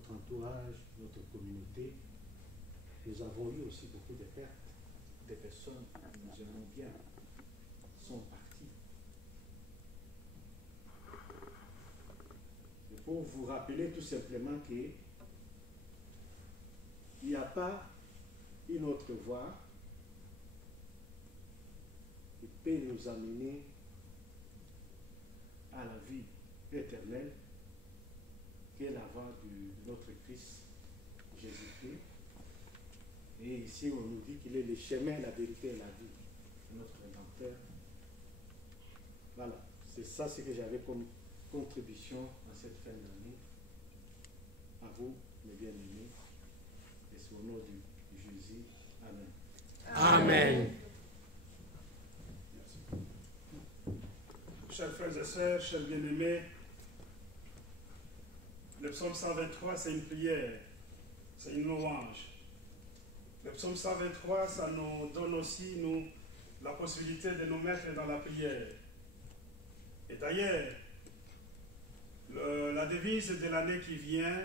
notre entourage, notre communauté, nous avons eu aussi beaucoup de pertes. Des personnes que nous aimons bien sont parties. Il faut vous rappeler tout simplement qu'il n'y a pas une autre voie qui peut nous amener à la vie éternelle que la voie de notre Christ Jésus-Christ. Et ici, on nous dit qu'il est le chemin, la vérité et la vie, notre Rédempteur. Voilà, c'est ça ce que j'avais comme contribution à cette fin d'année. À vous, mes bien-aimés, et c'est au nom de Jésus. Amen. Amen. Merci. Chers frères et sœurs, chers bien-aimés, le psaume 123, c'est une prière, c'est une louange. Le psaume 123, ça nous donne aussi, nous, la possibilité de nous mettre dans la prière. Et d'ailleurs, la devise de l'année qui vient,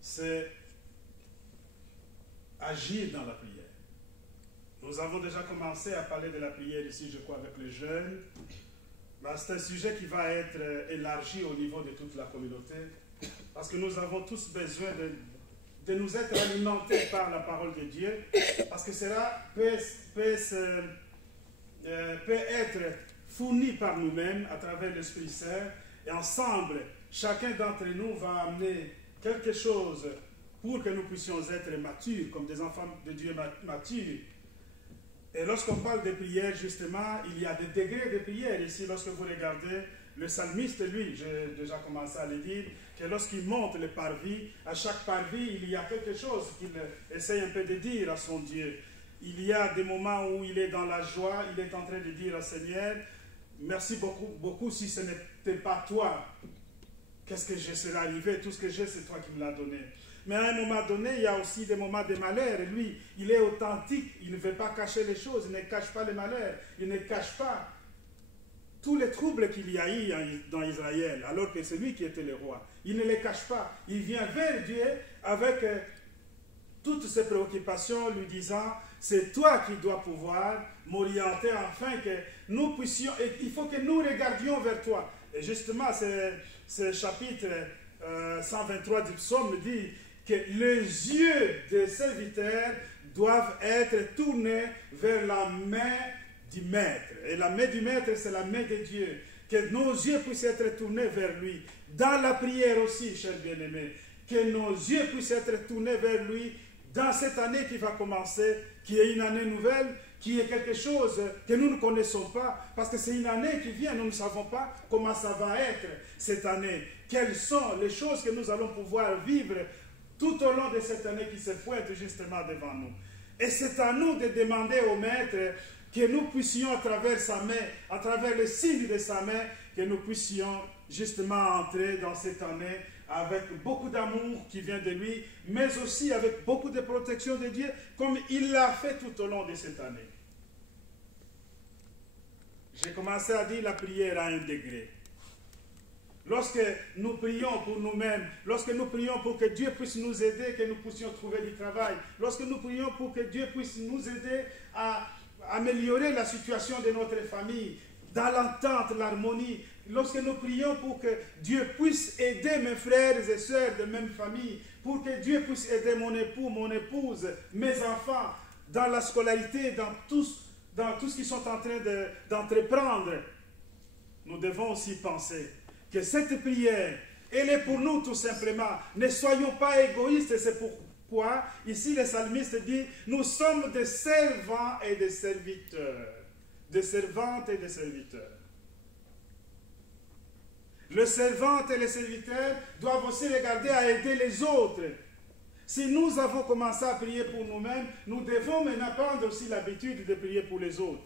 c'est agir dans la prière. Nous avons déjà commencé à parler de la prière ici, je crois, avec les jeunes. C'est un sujet qui va être élargi au niveau de toute la communauté, parce que nous avons tous besoin de nous être alimentés par la parole de Dieu, parce que cela peut être fourni par nous-mêmes à travers l'Esprit Saint, et ensemble, chacun d'entre nous va amener quelque chose pour que nous puissions être matures, comme des enfants de Dieu matures. Et lorsqu'on parle de prière, justement, il y a des degrés de prière. Ici, lorsque vous regardez, le psalmiste, lui, j'ai déjà commencé à le dire, que lorsqu'il monte le parvis, à chaque parvis, il y a quelque chose qu'il essaye un peu de dire à son Dieu. Il y a des moments où il est dans la joie, il est en train de dire au Seigneur, merci beaucoup, beaucoup, si ce n'était pas toi, qu'est-ce que je serais arrivé, tout ce que j'ai, c'est toi qui me l'as donné. Mais à un moment donné, il y a aussi des moments de malheur. Et lui, il est authentique, il ne veut pas cacher les choses, il ne cache pas les malheurs, il ne cache pas tous les troubles qu'il y a eu dans Israël, alors que c'est lui qui était le roi. Il ne les cache pas. Il vient vers Dieu avec toutes ses préoccupations, lui disant, c'est toi qui dois pouvoir m'orienter afin que nous puissions, et il faut que nous regardions vers toi. Et justement, ce chapitre 123 du psaume dit que les yeux des serviteurs doivent être tournés vers la main du Maître. Et la main du Maître, c'est la main de Dieu. Que nos yeux puissent être tournés vers lui. Dans la prière aussi, chers bien-aimés. Que nos yeux puissent être tournés vers lui dans cette année qui va commencer, qui est une année nouvelle, qui est quelque chose que nous ne connaissons pas, parce que c'est une année qui vient, nous ne savons pas comment ça va être cette année. Quelles sont les choses que nous allons pouvoir vivre tout au long de cette année qui se pointe justement devant nous. Et c'est à nous de demander au Maître que nous puissions, à travers sa main, à travers le signe de sa main, que nous puissions justement entrer dans cette année avec beaucoup d'amour qui vient de lui, mais aussi avec beaucoup de protection de Dieu, comme il l'a fait tout au long de cette année. J'ai commencé à dire la prière à un degré. Lorsque nous prions pour nous-mêmes, lorsque nous prions pour que Dieu puisse nous aider, que nous puissions trouver du travail, lorsque nous prions pour que Dieu puisse nous aider à améliorer la situation de notre famille, dans l'entente, l'harmonie, lorsque nous prions pour que Dieu puisse aider mes frères et sœurs de même famille, pour que Dieu puisse aider mon époux, mon épouse, mes enfants, dans la scolarité, dans tout ce qu'ils sont en train d'entreprendre, nous devons aussi penser que cette prière, elle est pour nous tout simplement. Ne soyons pas égoïstes, c'est pourquoi ici le psalmiste dit, nous sommes des servants et des serviteurs. Des servantes et des serviteurs. Le servant et les serviteurs doivent aussi regarder à aider les autres. Si nous avons commencé à prier pour nous-mêmes, nous devons maintenant prendre aussi l'habitude de prier pour les autres.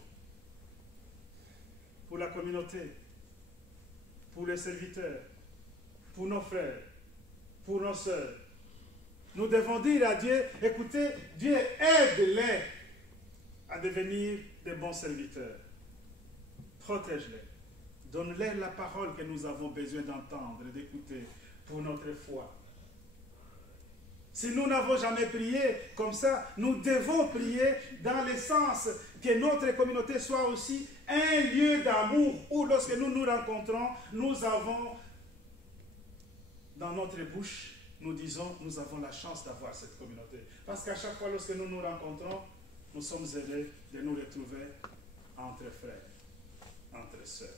Pour la communauté, pour les serviteurs, pour nos frères, pour nos sœurs. Nous devons dire à Dieu, écoutez, Dieu aide-les à devenir des bons serviteurs. Protège-les. Donne-leur la parole que nous avons besoin d'entendre, d'écouter pour notre foi. Si nous n'avons jamais prié comme ça, nous devons prier dans le sens que notre communauté soit aussi un lieu d'amour où lorsque nous nous rencontrons, nous avons dans notre bouche, nous disons, nous avons la chance d'avoir cette communauté. Parce qu'à chaque fois lorsque nous nous rencontrons, nous sommes heureux de nous retrouver entre frères, entre sœurs.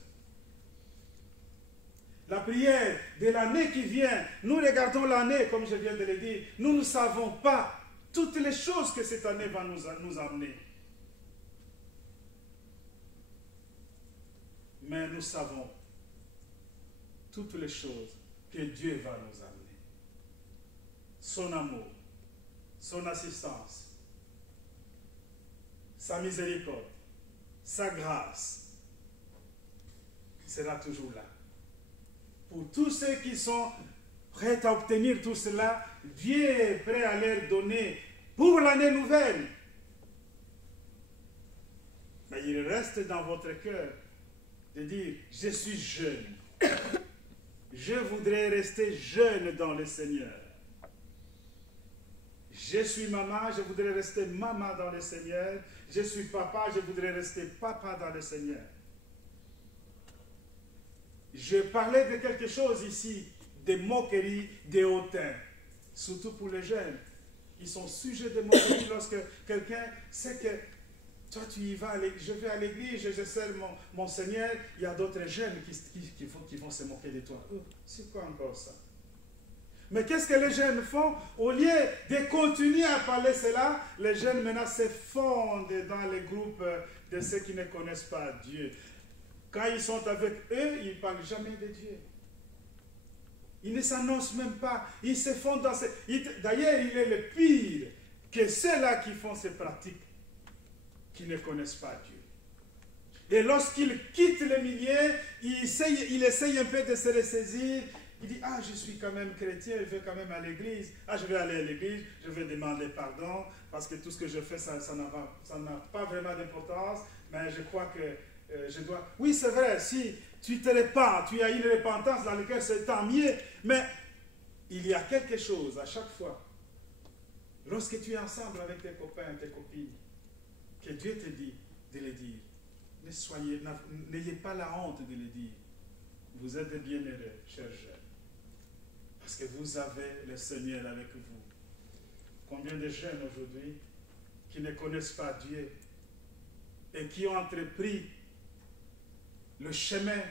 La prière de l'année qui vient, nous regardons l'année, comme je viens de le dire, nous ne savons pas toutes les choses que cette année va nous amener. Mais nous savons toutes les choses que Dieu va nous amener. Son amour, son assistance, sa miséricorde, sa grâce sera toujours là. Pour tous ceux qui sont prêts à obtenir tout cela, Dieu est prêt à leur donner pour l'année nouvelle. Mais il reste dans votre cœur de dire, je suis jeune. Je voudrais rester jeune dans le Seigneur. Je suis maman, je voudrais rester maman dans le Seigneur. Je suis papa, je voudrais rester papa dans le Seigneur. Je parlais de quelque chose ici, de moquerie, de hautain, surtout pour les jeunes. Ils sont sujets de moquerie lorsque quelqu'un sait que toi tu y vas, je vais à l'église, je sers mon Seigneur, il y a d'autres jeunes qui vont se moquer de toi. C'est quoi encore ça? Mais qu'est-ce que les jeunes font? Au lieu de continuer à parler cela, les jeunes maintenant se fondent dans les groupes de ceux qui ne connaissent pas Dieu. Quand ils sont avec eux, ils ne parlent jamais de Dieu. Ils ne s'annoncent même pas. Ils se font dans ces... D'ailleurs, il est le pire que ceux-là qui font ces pratiques, qui ne connaissent pas Dieu. Et lorsqu'ils quittent le milieu, il essaye un peu de se ressaisir. Il dit, ah, je suis quand même chrétien, je vais quand même à l'église. Ah, je vais aller à l'église, je vais demander pardon, parce que tout ce que je fais, ça n'a pas vraiment d'importance. Mais je crois que je dois... Oui, c'est vrai, si tu te repens, tu as une repentance dans laquelle c'est tant mieux, mais il y a quelque chose à chaque fois, lorsque tu es ensemble avec tes copains, tes copines, que Dieu te dit de le dire. N'ayez pas la honte de le dire. Vous êtes bienheureux, chers jeunes, parce que vous avez le Seigneur avec vous. Combien de jeunes aujourd'hui qui ne connaissent pas Dieu et qui ont entrepris le chemin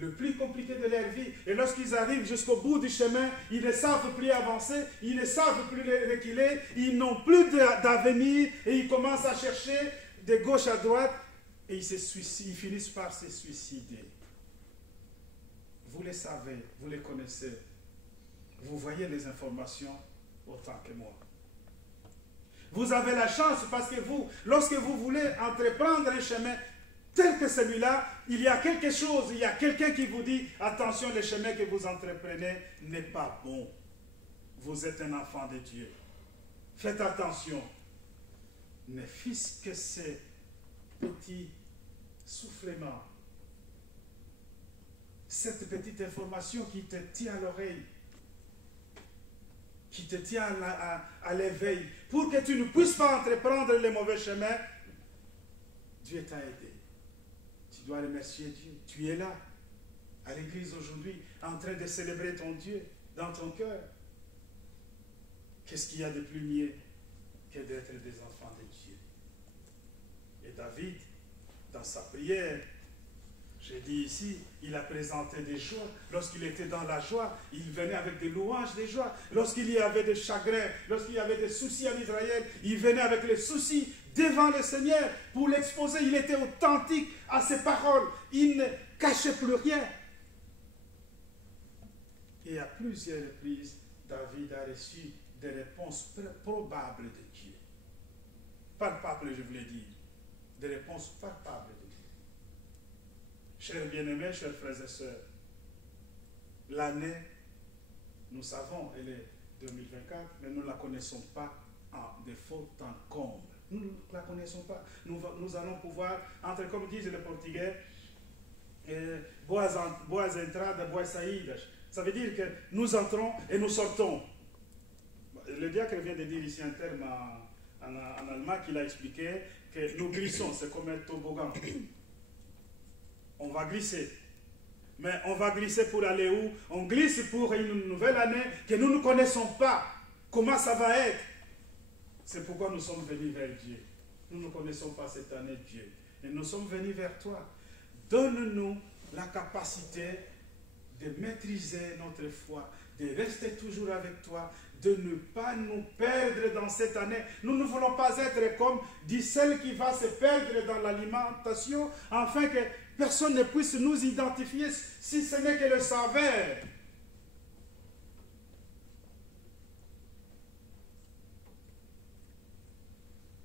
le plus compliqué de leur vie. Et lorsqu'ils arrivent jusqu'au bout du chemin, ils ne savent plus avancer, ils ne savent plus reculer, ils n'ont plus d'avenir et ils commencent à chercher de gauche à droite et ils finissent par se suicider. Vous les savez, vous les connaissez, vous voyez les informations autant que moi. Vous avez la chance parce que vous, lorsque vous voulez entreprendre un chemin tel que celui-là, il y a quelque chose, il y a quelqu'un qui vous dit, attention, le chemin que vous entreprenez n'est pas bon. Vous êtes un enfant de Dieu. Faites attention. Mais puisque ces petits soufflements, cette petite information qui te tient à l'oreille, qui te tient à l'éveil, pour que tu ne puisses pas entreprendre le mauvais chemin, Dieu t'a aidé. Tu dois remercier Dieu. Tu es là, à l'église aujourd'hui, en train de célébrer ton Dieu dans ton cœur. Qu'est-ce qu'il y a de plus mieux que d'être des enfants de Dieu? Et David, dans sa prière, j'ai dit ici, il a présenté des joies. Lorsqu'il était dans la joie, il venait avec des louanges, des joies. Lorsqu'il y avait des chagrins, lorsqu'il y avait des soucis en Israël, il venait avec les soucis devant le Seigneur pour l'exposer. Il était authentique à ses paroles. Il ne cachait plus rien. Et à plusieurs reprises, David a reçu des réponses probables de Dieu. Palpables, je voulais dire. Des réponses palpables de Dieu. Chers bien-aimés, chers frères et sœurs, l'année, nous savons, elle est 2024, mais nous ne la connaissons pas en défaut en comble. Nous ne la connaissons pas. Nous allons pouvoir, entre, comme disent les Portugais, boas entradas, boas saídas. Ça veut dire que nous entrons et nous sortons. Le diacre vient de dire ici un terme en allemand qu'il a expliqué que nous glissons, c'est comme un toboggan. On va glisser. Mais on va glisser pour aller où? On glisse pour une nouvelle année que nous ne connaissons pas. Comment ça va être? C'est pourquoi nous sommes venus vers Dieu. Nous ne connaissons pas cette année Dieu. Et nous sommes venus vers toi. Donne-nous la capacité de maîtriser notre foi, de rester toujours avec toi, de ne pas nous perdre dans cette année. Nous ne voulons pas être comme dit celle qui va se perdre dans l'alimentation, afin que personne ne puisse nous identifier si ce n'est que le saveur.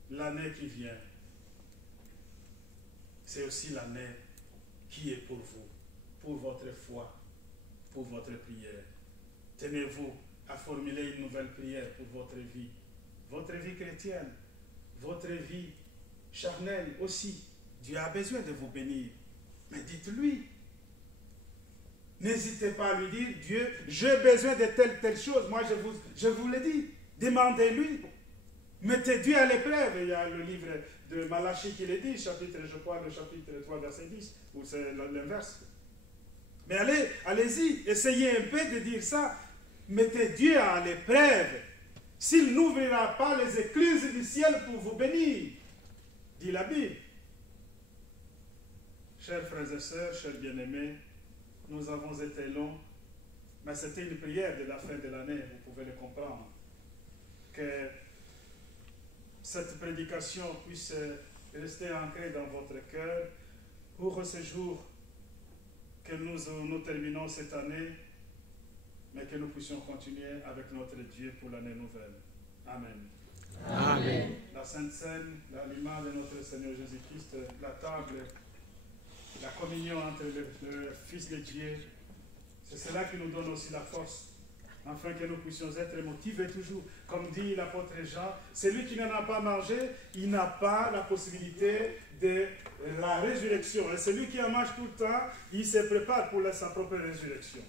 L'année qui vient, c'est aussi l'année qui est pour vous, pour votre foi, pour votre prière. Tenez-vous à formuler une nouvelle prière pour votre vie chrétienne, votre vie charnelle aussi. Dieu a besoin de vous bénir, mais dites-lui. N'hésitez pas à lui dire, Dieu, j'ai besoin de telle chose. Moi, je vous le dis. Demandez-lui. Mettez Dieu à l'épreuve. Il y a le livre de Malachie qui le dit, le chapitre 3, verset 10, ou c'est l'inverse. Mais allez-y, essayez un peu de dire ça. Mettez Dieu à l'épreuve. S'il n'ouvrira pas les écluses du ciel pour vous bénir, dit la Bible. Chers frères et sœurs, chers bien-aimés, nous avons été longs, mais c'était une prière de la fin de l'année, vous pouvez le comprendre. Que cette prédication puisse rester ancrée dans votre cœur pour ce jour que nous terminons cette année, mais que nous puissions continuer avec notre Dieu pour l'année nouvelle. Amen. Amen. La Sainte Seine, l'aliment de notre Seigneur Jésus-Christ, la table, la communion entre le Fils de Dieu, c'est cela qui nous donne aussi la force, afin que nous puissions être motivés toujours. Comme dit l'apôtre Jean, celui qui n'en a pas mangé, il n'a pas la possibilité de la résurrection. Et celui qui en mange tout le temps, il se prépare pour sa propre résurrection.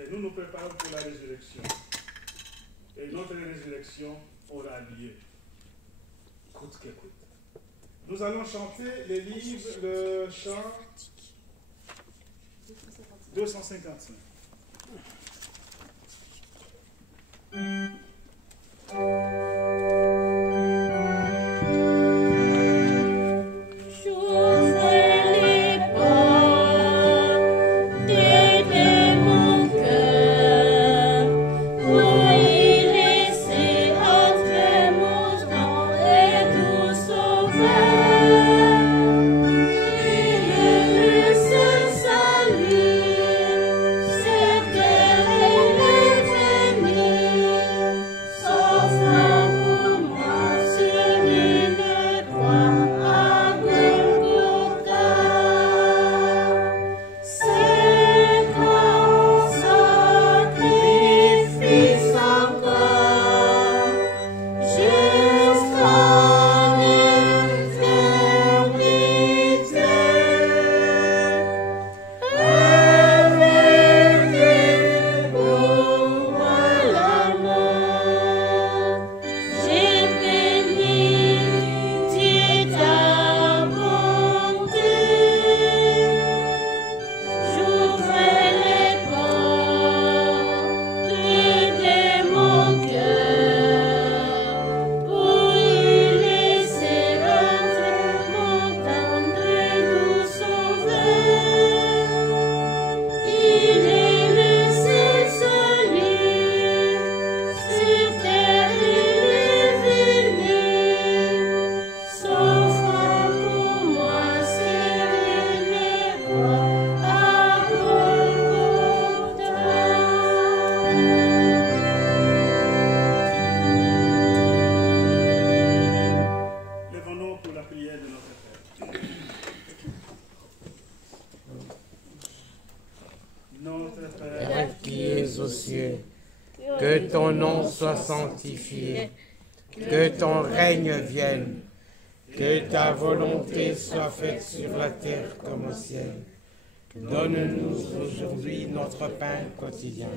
Et nous nous préparons pour la résurrection. Et notre résurrection aura lieu, coûte que coûte. Nous allons chanter le chant 255. Que ton nom soit sanctifié, que ton règne vienne, que ta volonté soit faite sur la terre comme au ciel. Donne-nous aujourd'hui notre pain quotidien.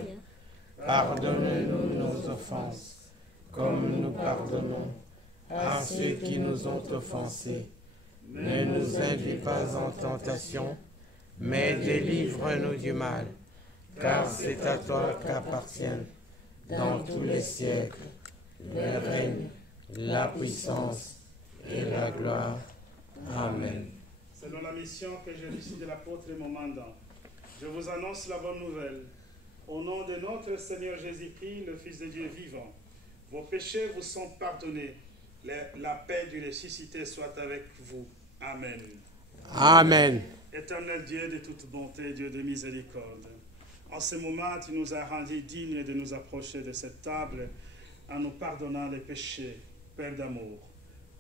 Pardonne-nous nos offenses, comme nous pardonnons à ceux qui nous ont offensés. Ne nous induis pas en tentation, mais délivre-nous du mal, car c'est à toi qu'appartiennent, dans tous les siècles, le règne, la puissance et la gloire. Amen. Selon la mission que j'ai reçue de l'apôtre et mon mandant, je vous annonce la bonne nouvelle. Au nom de notre Seigneur Jésus-Christ, le Fils de Dieu vivant, vos péchés vous sont pardonnés. La paix du ressuscité soit avec vous. Amen. Amen. Éternel Dieu de toute bonté, Dieu de miséricorde, en ce moment, tu nous as rendus dignes de nous approcher de cette table en nous pardonnant les péchés, Père d'amour,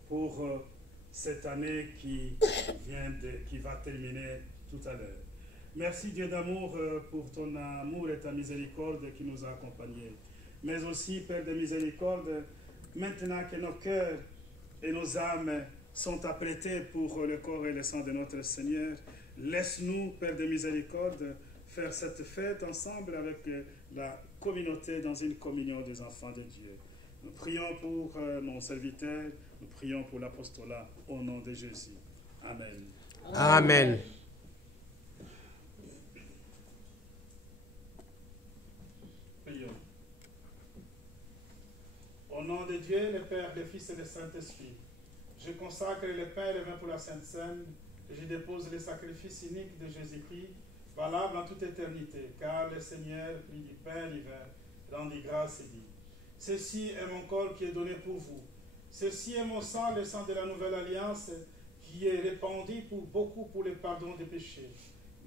pour cette année qui va terminer tout à l'heure. Merci Dieu d'amour pour ton amour et ta miséricorde qui nous a accompagnés. Mais aussi, Père de miséricorde, maintenant que nos cœurs et nos âmes sont apprêtés pour le corps et le sang de notre Seigneur, laisse-nous, Père de miséricorde, faire cette fête ensemble avec la communauté dans une communion des enfants de Dieu. Nous prions pour nos serviteurs, nous prions pour l'apostolat au nom de Jésus. Amen. Amen. Prions. Au nom de Dieu, le Père, le Fils et le Saint-Esprit, je consacre le pain et le vin pour la Sainte Seine et je dépose le sacrifice unique de Jésus-Christ, valable en toute éternité, car le Seigneur, lui du pain et du vin, rendit grâce et dit: ceci est mon corps qui est donné pour vous. Ceci est mon sang, le sang de la nouvelle alliance, qui est répandu pour beaucoup pour le pardon des péchés.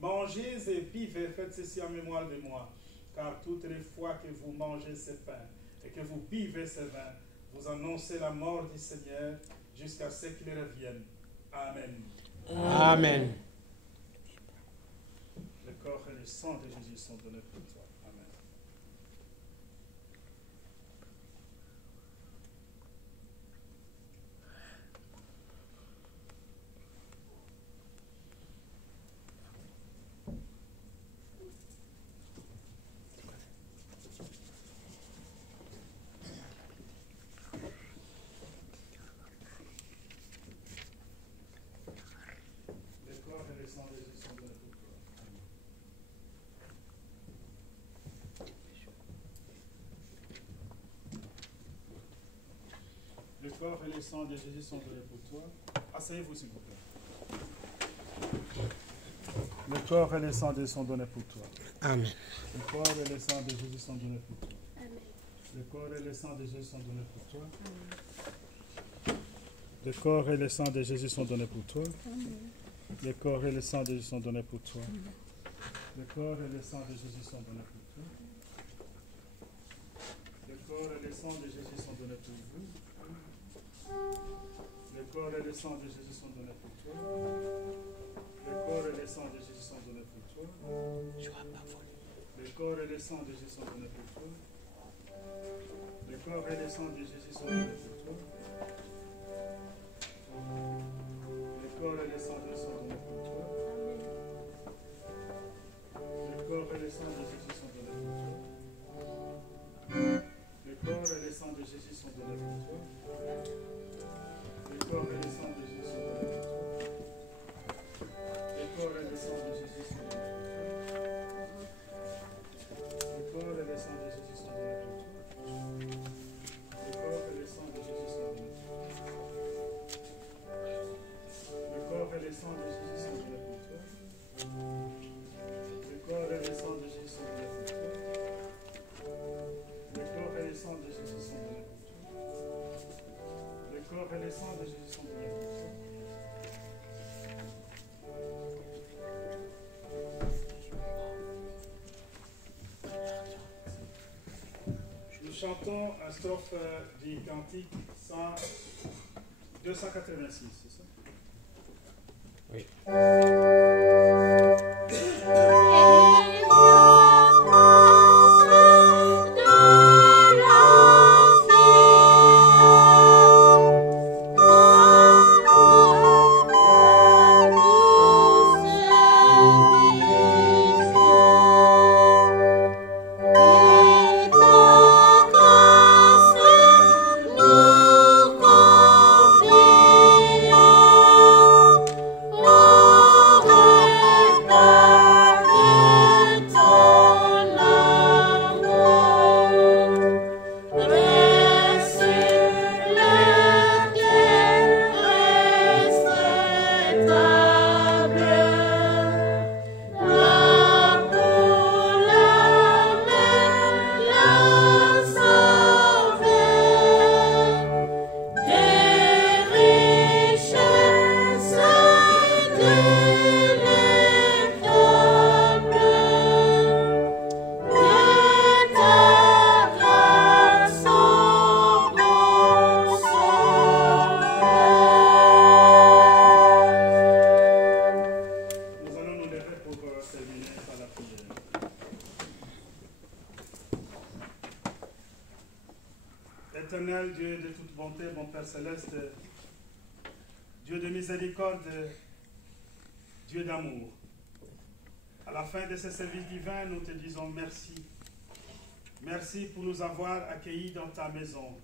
Mangez et buvez, faites ceci en mémoire de moi, car toutes les fois que vous mangez ce pain et que vous buvez ce vin, vous annoncez la mort du Seigneur jusqu'à ce qu'il revienne. Amen. Amen. Le corps et le sang de Jésus sont donnés pour toi. Amen. Le corps et le sang de Jésus sont donnés pour toi. Asseyez-vous, s'il vous plaît. Le corps et le sang de Jésus sont donnés pour toi. Amen. Le corps et le sang de Jésus sont donnés pour toi. Le corps et le sang de Jésus sont donnés pour toi. Le corps et le sang de Jésus sont donnés pour toi. Le corps et le sang de Jésus sont donnés pour toi. Le corps et le sang de Jésus sont donnés pour toi. Le corps et le sang de Jésus sont donnés pour vous. Le corps et le sang de Jésus sont donnés pour toi. Le corps et le sang de Jésus sont donnés pour toi. Le corps et le sang de Jésus sont donnés pour toi. Le corps et le sang de Jésus sont donnés pour toi. Le corps et le sang de Jésus sont donnés pour toi. Le corps et le sang de Jésus sont donnés pour toi. Le corps et le sang de Jésus sont donnés pour toi. Le corps et le sang de Jésus sont donnés pour toi. Le corps et le sang de Jésus sont donnés pour toi. Le corps et le sang de Jésus sont donnés pour toi. Le corps et le sang de Jésus sont donnés pour toi. Le corps et le sang de Jésus sont donnés pour toi. Le corps et le sang de Jésus sont donnés pour toi. Le corps et le sang de Jésus sont donnés pour toi. Le corps et le sang de Jésus sont donnés pour toi. Nous chantons un strophe du cantique 286, c'est ça? Oui. Et ta grâce Éternel Dieu de toute bonté, mon Père céleste, Dieu de miséricorde, Dieu d'amour. À la fin de ce service divin, nous te disons merci. Merci pour nous avoir accueillis dans ta maison.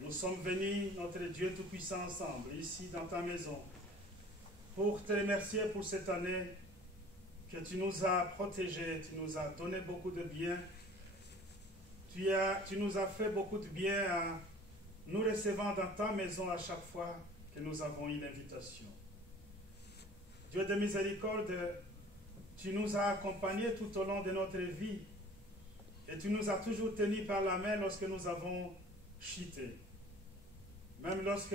Nous sommes venus, notre Dieu Tout-Puissant, ensemble, ici dans ta maison, pour te remercier pour cette année que tu nous as protégés, tu nous as donné beaucoup de bien. Tu nous as fait beaucoup de bien en nous recevant dans ta maison à chaque fois que nous avons une invitation. Dieu de miséricorde, tu nous as accompagnés tout au long de notre vie et tu nous as toujours tenus par la main lorsque nous avons chuté. Même lorsque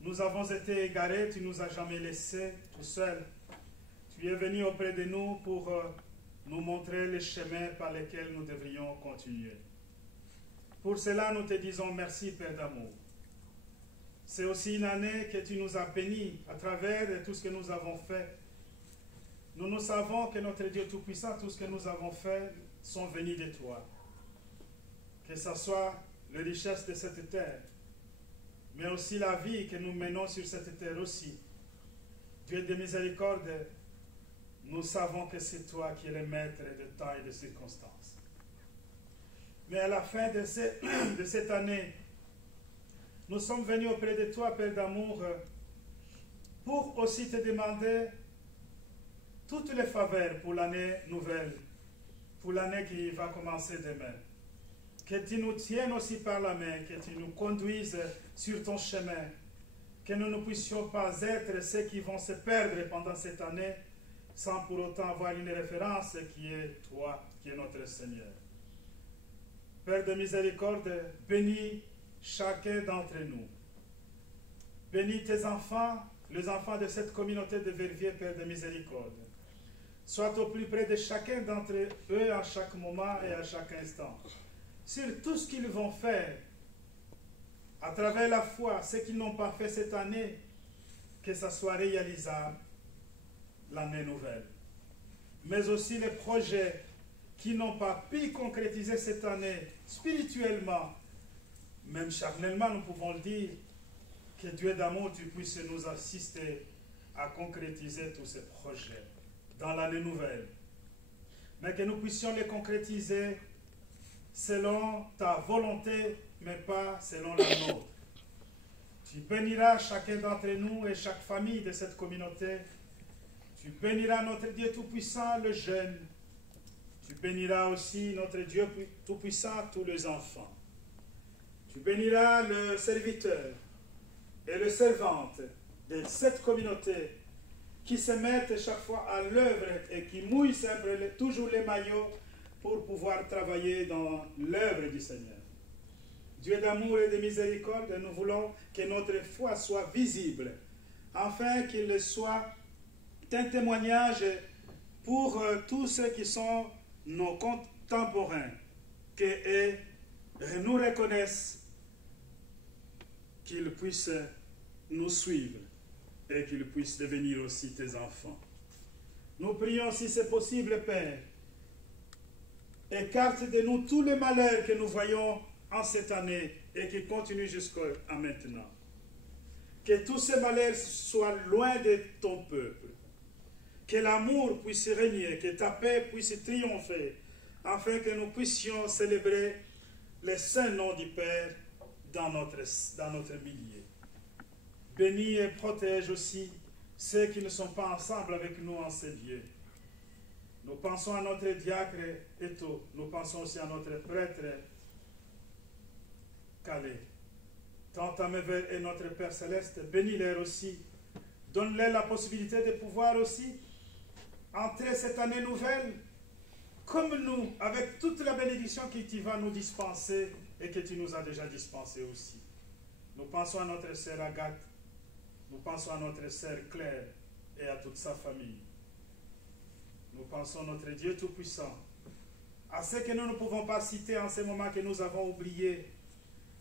nous avons été égarés, tu ne nous as jamais laissés tout seuls. Tu es venu auprès de nous pour nous montrer les chemins par lesquels nous devrions continuer. Pour cela, nous te disons merci, Père d'amour. C'est aussi une année que tu nous as bénis à travers tout ce que nous avons fait. Nous savons que notre Dieu Tout-Puissant, tout ce que nous avons fait, sont venus de toi. Que ce soit les richesses de cette terre, mais aussi la vie que nous menons sur cette terre aussi. Dieu de miséricorde, nous savons que c'est toi qui es le maître de temps et de circonstances. Mais à la fin de cette année, nous sommes venus auprès de toi, Père d'amour, pour aussi te demander toutes les faveurs pour l'année nouvelle, pour l'année qui va commencer demain. Que tu nous tiennes aussi par la main, que tu nous conduises sur ton chemin, que nous ne puissions pas être ceux qui vont se perdre pendant cette année, sans pour autant avoir une référence qui est toi, qui est notre Seigneur. Père de miséricorde, bénis chacun d'entre nous. Bénis tes enfants, les enfants de cette communauté de Verviers, Père de miséricorde. Sois au plus près de chacun d'entre eux à chaque moment et à chaque instant. Sur tout ce qu'ils vont faire, à travers la foi, ce qu'ils n'ont pas fait cette année, que ça soit réalisable l'année nouvelle. Mais aussi les projets qui n'ont pas pu concrétiser cette année spirituellement, même charnellement, nous pouvons le dire, que Dieu d'amour, tu puisses nous assister à concrétiser tous ces projets dans l'année nouvelle. Mais que nous puissions les concrétiser selon ta volonté, mais pas selon la nôtre. Tu béniras chacun d'entre nous et chaque famille de cette communauté. Tu béniras notre Dieu Tout-Puissant, le jeune. Tu béniras aussi notre Dieu Tout-Puissant, tous les enfants. Tu béniras le serviteur et le servante de cette communauté qui se mettent chaque fois à l'œuvre et qui mouillent toujours les maillots pour pouvoir travailler dans l'œuvre du Seigneur. Dieu d'amour et de miséricorde, nous voulons que notre foi soit visible, afin qu'il soit un témoignage pour tous ceux qui sont nos contemporains, qu'ils nous reconnaissent, qu'ils puissent nous suivre et qu'ils puissent devenir aussi tes enfants. Nous prions, si c'est possible, Père, écarte de nous tous les malheurs que nous voyons en cette année et qui continuent jusqu'à maintenant. Que tous ces malheurs soient loin de ton peuple. Que l'amour puisse régner, que ta paix puisse triompher, afin que nous puissions célébrer le saint nom du Père dans notre milieu. Bénis et protège aussi ceux qui ne sont pas ensemble avec nous en ces lieux. Nous pensons à notre diacre Eto, nous pensons aussi à notre prêtre Calais. Tante Mével et notre Père Céleste, bénis-les aussi. Donne-leur la possibilité de pouvoir aussi entrer cette année nouvelle comme nous, avec toute la bénédiction que tu vas nous dispenser et que tu nous as déjà dispensé aussi. Nous pensons à notre sœur Agathe, nous pensons à notre sœur Claire et à toute sa famille. Nous pensons à notre Dieu Tout-Puissant, à ceux que nous ne pouvons pas citer en ces moments que nous avons oubliés.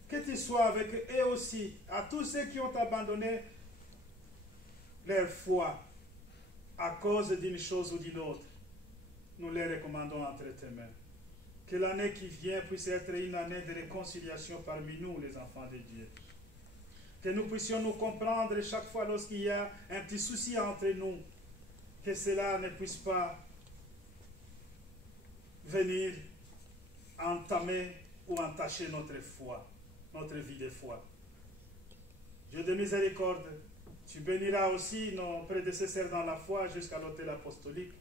Que tu sois avec eux aussi, à tous ceux qui ont abandonné leur foi à cause d'une chose ou d'une autre. Nous les recommandons entre tes mains. Que l'année qui vient puisse être une année de réconciliation parmi nous, les enfants de Dieu. Que nous puissions nous comprendre chaque fois lorsqu'il y a un petit souci entre nous, que cela ne puisse pas venir entamer ou entacher notre foi, notre vie de foi. Dieu de miséricorde, tu béniras aussi nos prédécesseurs dans la foi jusqu'à l'autel apostolique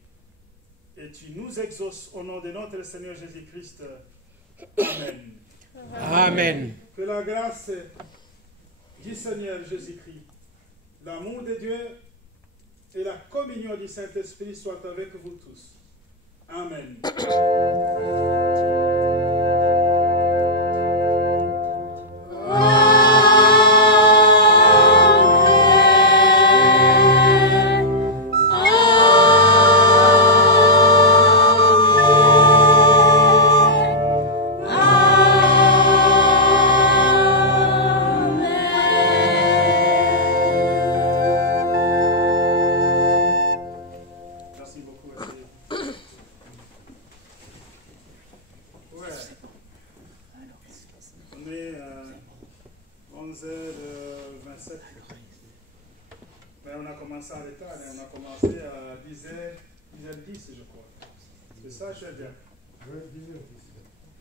et tu nous exauces au nom de notre Seigneur Jésus-Christ. Amen. Amen. Que la grâce du Seigneur Jésus-Christ, l'amour de Dieu et la communion du Saint-Esprit soient avec vous tous. Amen.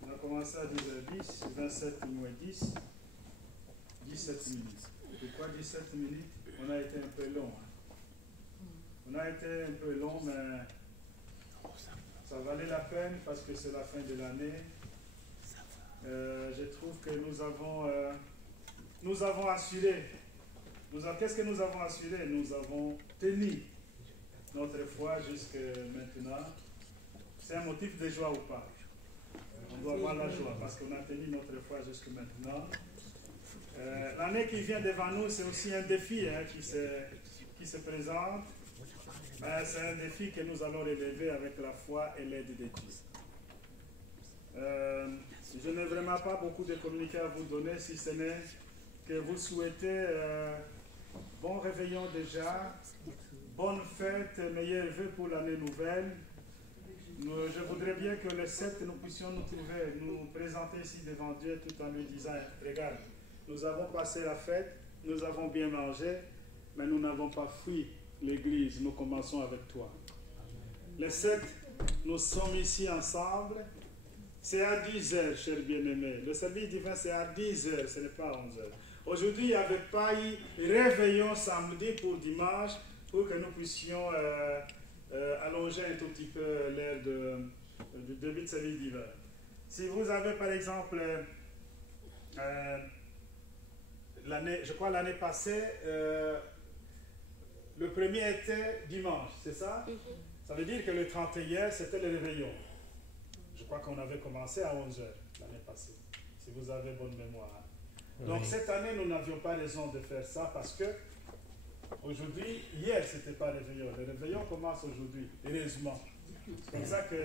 On a commencé à 10h10, 27 moins 10, 17 minutes. Pourquoi 17 minutes? On a été un peu long. On a été un peu long, mais ça valait la peine parce que c'est la fin de l'année. Je trouve que nous avons assuré. Qu'est-ce que nous avons assuré? Nous avons tenu notre foi jusqu'à maintenant. C'est un motif de joie ou pas? On doit avoir la joie parce qu'on a tenu notre foi jusqu'à maintenant. L'année qui vient devant nous, c'est aussi un défi qui se présente. C'est un défi que nous allons relever avec la foi et l'aide de Dieu. Je n'ai vraiment pas beaucoup de communiqués à vous donner, si ce n'est que vous souhaitez bon réveillon déjà, bonne fête, meilleurs vœux pour l'année nouvelle. Je voudrais bien que le 7, nous puissions nous présenter ici devant Dieu tout en lui disant, regarde, nous avons passé la fête, nous avons bien mangé, mais nous n'avons pas fui l'église, nous commençons avec toi. Le 7, nous sommes ici ensemble, c'est à 10h, chers bien-aimés. Le service divin, c'est à 10h, ce n'est pas à 11h. Aujourd'hui, il n'y avait pas eu réveillon samedi pour dimanche, pour que nous puissions allonger un tout petit peu l'heure du début de service divin. Si vous avez par exemple l'année passée, le premier était dimanche, c'est ça? Ça veut dire que le 31, c'était le réveillon. Je crois qu'on avait commencé à 11h l'année passée, si vous avez bonne mémoire. Donc oui. Cette année, nous n'avions pas raison de faire ça parce que aujourd'hui, hier, ce n'était pas le réveillon. Le réveillon commence aujourd'hui, heureusement. C'est comme ça que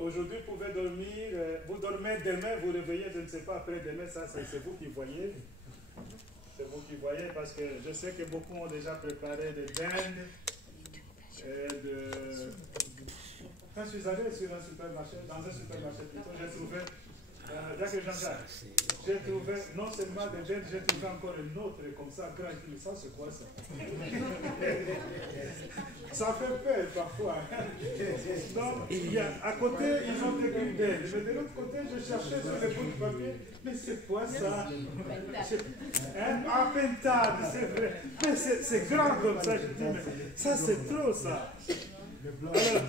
aujourd'hui, vous pouvez dormir, vous dormez demain, vous réveillez, je ne sais pas, après-demain, ça c'est vous qui voyez. C'est vous qui voyez parce que je sais que beaucoup ont déjà préparé des dindes. Quand je suis allé sur un supermarché, dans un supermarché plutôt, j'ai trouvé, Jacques Jean-Jacques, j'ai trouvé non seulement des dindes, j'ai trouvé encore une autre comme ça, grand, ça c'est quoi ça? Ça fait peur parfois. Donc, à côté, ils ont écrit dindes, mais de l'autre côté, je cherchais sur les bouts de papier, mais c'est quoi ça? En pentade, c'est vrai. Mais c'est grand comme ça, je dis, mais ça c'est trop ça. Alors,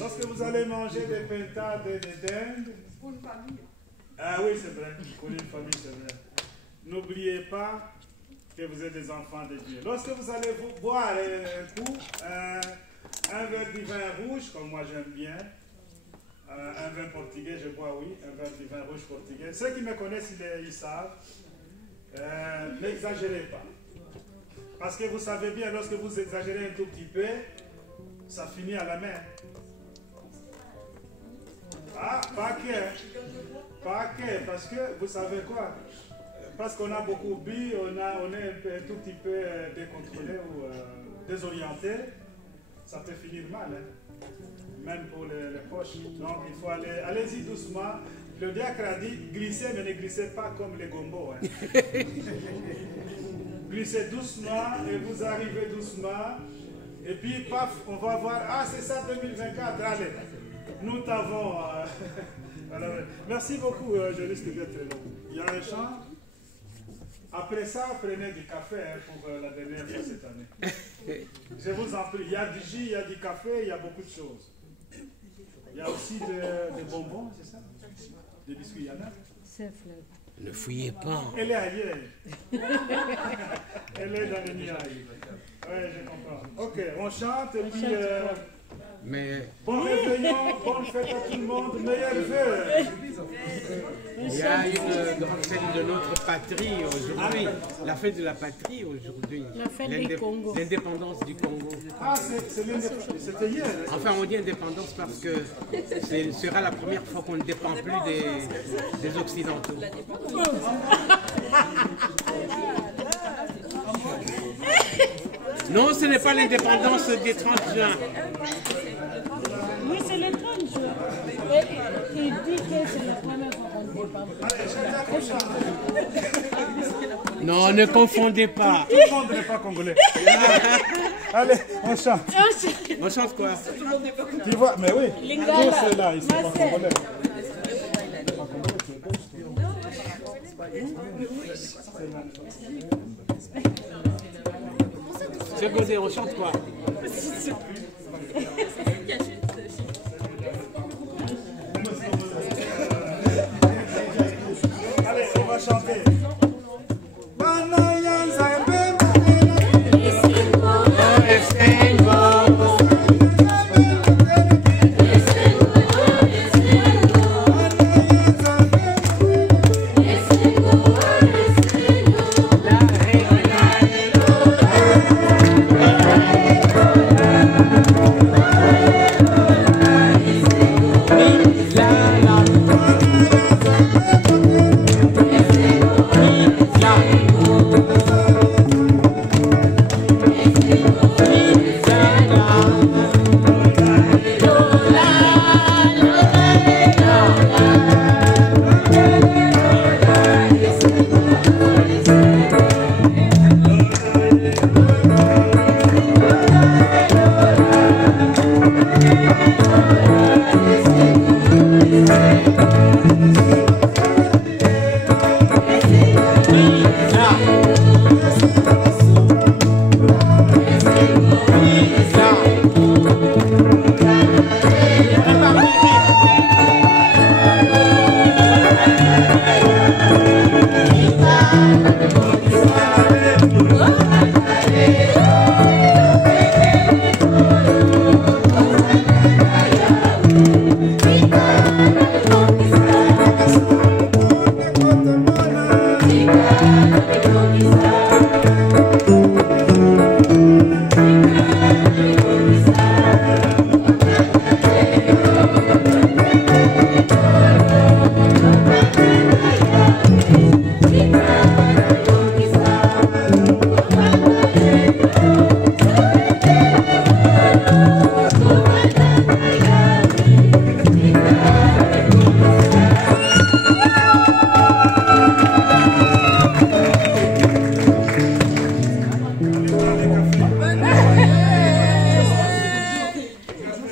lorsque vous allez manger des pentades et des dindes, pour une famille. Ah oui, c'est vrai, pour une famille, c'est vrai. N'oubliez pas que vous êtes des enfants de Dieu. Lorsque vous allez vous boire un coup, un verre de vin rouge, comme moi j'aime bien, un vin portugais, je bois, oui, un verre de vin rouge portugais. Ceux qui me connaissent, ils savent. N'exagérez pas. Parce que vous savez bien, lorsque vous exagérez un tout petit peu, ça finit à la main. Ah, pas que, parce que vous savez quoi? Parce qu'on a beaucoup bu, on est un tout petit peu décontrôlé ou désorienté, ça peut finir mal. Hein? même pour les poches. Donc il faut aller, allez-y doucement. Le diacre a dit glissez, mais ne glissez pas comme les gombos. Hein. Glissez doucement et vous arrivez doucement. Et puis, paf, on va voir, ah c'est ça 2024, allez, nous t'avons. Voilà. Merci beaucoup, je risque d'être long. Il y a un chant. Après ça, prenez du café hein, pour la dernière fois cette année. Je vous en prie, il y a du jus, il y a du café, il y a beaucoup de choses. Il y a aussi des bonbons, c'est ça? Des biscuits, il y en a? Ne fouillez pas. Elle est ailleurs. Elle est dans le nuage. Oui, je comprends. Ok, on chante et puis... Mais bon réveillon, bonne fête à tout le monde, meilleurs vœux. il y a une grande fête de notre patrie aujourd'hui. La fête de la patrie aujourd'hui. La fête du Congo. L'indépendance du Congo. Ah, c'était hier. Enfin, on dit indépendance parce que ce sera la première fois qu'on ne dépend plus des Occidentaux. Non, ce n'est pas l'indépendance des 30 juin. Oui, c'est le 30 juin. Et il dit que c'est la première fois qu'on dépend. Non, ne confondez pas. Tout le monde n'est pas congolais. Allez, on chante. On chante quoi? Tu vois, mais oui, Lingala. tous ceux-là, ils ne sont pas congolais. C'est Gauzé, on chante quoi? Allez, on va chanter. Thank you.